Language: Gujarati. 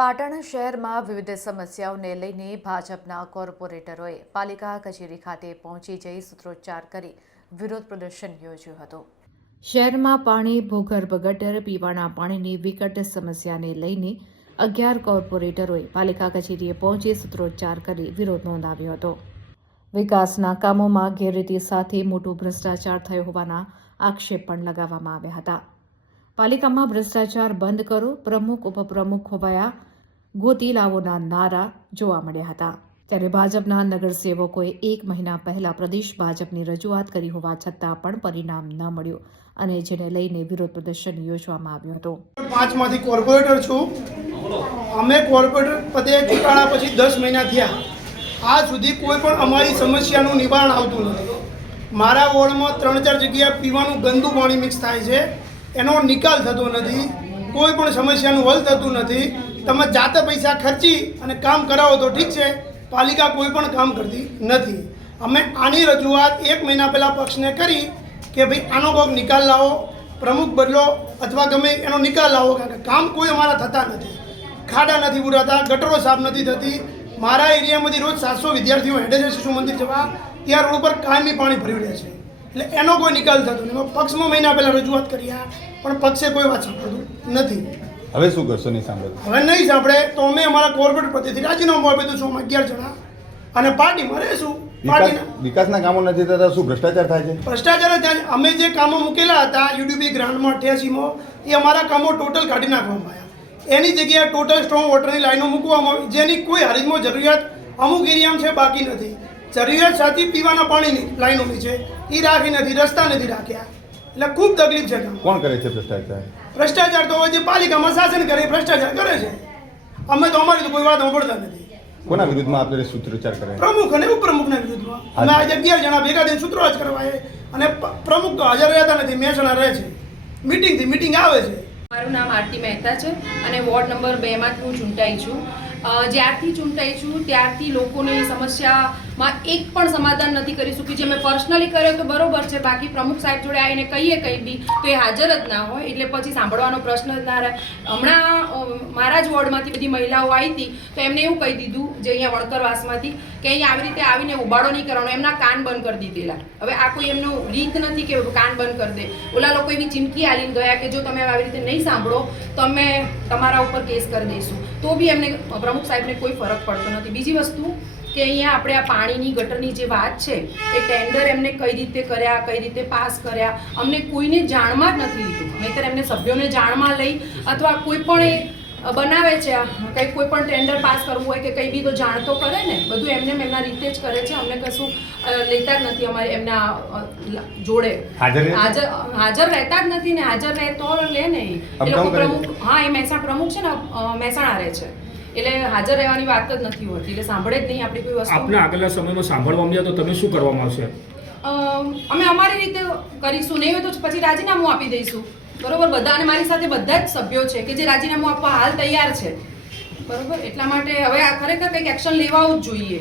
પાટણ શહેરમાં વિવિધ સમસ્યાઓને લઈને ભાજપના કોર્પોરેટરોએ પાલિકા કચેરી ખાતે પહોંચી જઈ સૂત્રોચ્ચાર કરી વિરોધ પ્રદર્શન યોજ્યું હતું। શહેરમાં પાણી, ભૂગર્ભ ગટર, પીવાના પાણીની વિકટ સમસ્યાને લઈને 11 કોર્પોરેટરોએ પાલિકા કચેરીએ પહોંચી સૂત્રોચ્ચાર કરી વિરોધ નોંધાવ્યો હતો। વિકાસના કામોમાં ગેરરીતિ સાથે મોટો ભ્રષ્ટાચાર થયો હોવાના આક્ષેપ પણ લગાવવામાં આવ્યા હતા। પાલિકામાં ભ્રષ્ટાચાર બંધ કરો, પ્રમુખ ઉપપ્રમુખ ખોવાયા, ગોતી લાવોના નારા જોવા મળ્યા હતા। ત્યારે ભાજપના નગરસેવકોએ 1 મહિના પહેલા પ્રદેશ ભાજપની રજૂઆત કરી હોવા છતાં પણ પરિણામ ન મળ્યું અને જેને લઈને વિરોધ પ્રદર્શન યોજવામાં આવ્યું હતું। 5 માંથી કોર્પોરેટર છું। અમે કોર્પોરેટર પદે ચૂંટાણા પછી 10 મહિના થયા, આજ સુધી કોઈ પણ અમારી સમસ્યાનું નિવારણ આવતું નથી। મારા વોર્ડમાં 3-4 જગ્યાએ પીવાનું ગંદુ પાણી મિક્સ થાય છે, એનો નિકાલ થતો નથી, કોઈ પણ સમસ્યાનું હલ થતું નથી। તમે જાતે પૈસા ખર્ચી અને કામ કરાવો તો ઠીક છે, પાલિકા કોઈ પણ કામ કરતી નથી। અમે આની રજૂઆત 1 મહિના પહેલાં પક્ષને કરી કે ભાઈ આનો કોઈક નિકાલ લાવો, પ્રમુખ બદલો અથવા ગમે એનો નિકાલ લાવો, કારણ કે કામ કોઈ અમારા થતા નથી, ખાડા નથી પૂરાતા, ગટરો સાફ નથી થતી। મારા એરિયામાંથી રોજ 700 વિદ્યાર્થીઓ હેડે છે શિશુ મંદિર જવા, ત્યાં રોડ ઉપર કાયમી પાણી ભરી રહ્યા છે, એટલે એનો કોઈ નિકાલ થતો નહીં। પક્ષમાં મહિના પહેલાં રજૂઆત કરી પણ પક્ષે કોઈ વાત સાંભળતું નથી। હવે શું કરશો? નહીં સાંભળે? હવે નહીં સાંભળે તો અમે અમારા કોર્પોરેટ પદેથી રાજીનામું આપી દઈશું, 11 જણા, અને પાર્ટીમાં રહીશું। વિકાસના કામો નથી થતા, શું ભ્રષ્ટાચાર થાય છે? ભ્રષ્ટાચાર થાય। અમે જે કામો મૂકેલા હતા યુડીબી ગ્રાન્ટમાં 88માં, એ અમારા કામો ટોટલ કાઢી નાખવામાં આવ્યા। એની જગ્યાએ ટોટલ સ્ટ્રોંગ વોટરની લાઈનો મૂકવામાં આવી, જેની કોઈ હારીજમાં જરૂરિયાત અમુક એરિયામાં છે, બાકી નથી। જરૂરિયાત સાથે પીવાના પાણીની લાઈનોની છે, એ રાખી નથી, રસ્તા નથી રાખ્યા, એટલે ખૂબ તકલીફ છે। કોણ કરે છે ભ્રષ્ટાચાર? ભ્રષ્ટાચાર તો જે પાલિકામાં શાસન કરે ભ્રષ્ટાચાર કરે છે। અમે તો અમારી તો કોઈ વાત સાંભળતા નથી। કોના વિરુદ્ધમાં આપણે સૂત્રોચ્ચાર કરે? પ્રમુખ અને ઉપપ્રમુખના વિરુદ્ધમાં। અમે આજે 11 જણા ભેગા થઈને સૂત્રોચ્ચાર કરવા, અને પ્રમુખ તો હાજર રહેતા નથી, મહેસાણા રહે છે, મીટિંગથી મીટિંગ આવે છે। મારું નામ આરતી મહેતા છે અને વોર્ડ નંબર 2 માં હું ચૂંટાઈ છું। જ્યારથી ચૂંટાઈ છું ત્યારથી લોકોની સમસ્યામાં એક પણ સમાધાન નથી કરી શકી। જે મેં પર્સનલી કર્યો તો બરોબર છે, બાકી પ્રમુખ સાહેબ જોડે આવીને કહીએ કંઈ બી તો એ હાજર જ ના હોય, એટલે પછી સાંભળવાનો પ્રશ્ન જ ના રહે। હમણાં મારા જ વોર્ડમાંથી બધી મહિલાઓ આવી હતી તો એમને એવું કહી દીધું, જે અહીંયા વણકરવાસમાંથી, કે અહીંયા આવી રીતે આવીને ઉબાડો નહીં કરવાનો, એમના કાન બંધ કરી દીધેલા। હવે આ કોઈ એમનું રીત નથી કે કાન બંધ કરી દે। ઓલા લોકો એવી ચીમકી આલીને ગયા કે જો તમે આવી રીતે નહીં સાંભળો તો અમે તમારા ઉપર કેસ કરી દઈશું, તો બી એમને પ્રમુખ સાહેબને કોઈ ફરક પડતો નથી। બીજી વસ્તુ કે અહીંયા આપણે આ પાણીની ગટરની જે વાત છે એ ટેન્ડર એમને કઈ રીતે કર્યા, કઈ રીતે પાસ કર્યા, અમને કોઈને જાણમાં જ નથી લીધું। નહીંતર એમને સભ્યોને જાણમાં લઈ અથવા કોઈ પણ એ બનાવે છે કંઈ કોઈ પણ ટેન્ડર પાસ કરવું હોય કે કંઈ બી તો જાણ તો કરે ને, બધું એમને એમના રીતે જ કરે છે। અમને કશું લેતા જ નથી અમારે એમના જોડે, હાજર રહેતા જ નથી ને, હાજર રહે તો લે ને એ લોકો પ્રમુખ। હા, એ મહેસાણા પ્રમુખ છે ને, મહેસાણા રહે છે, એટલે હાજર રહેવાની વાત જ નથી હોતી, એટલે સાંભળે જ નહીં આપણી કોઈ વસ્તુ। આપને આગળના સમયમાં સાંભળવામાં આવ્યા તો તમે શું કરવામાં આવશે? અમે અમારી રીતે કરીશું, નહીં હોય તો પછી રાજીનામું આપી દઈશું, બરોબર। બધા અને મારી સાથે બધા જ સભ્યો છે કે જે રાજીનામું આપવા હાલ તૈયાર છે, બરોબર। એટલા માટે હવે આ ખરેખર કંઈક એક્શન લેવાવું જ જોઈએ।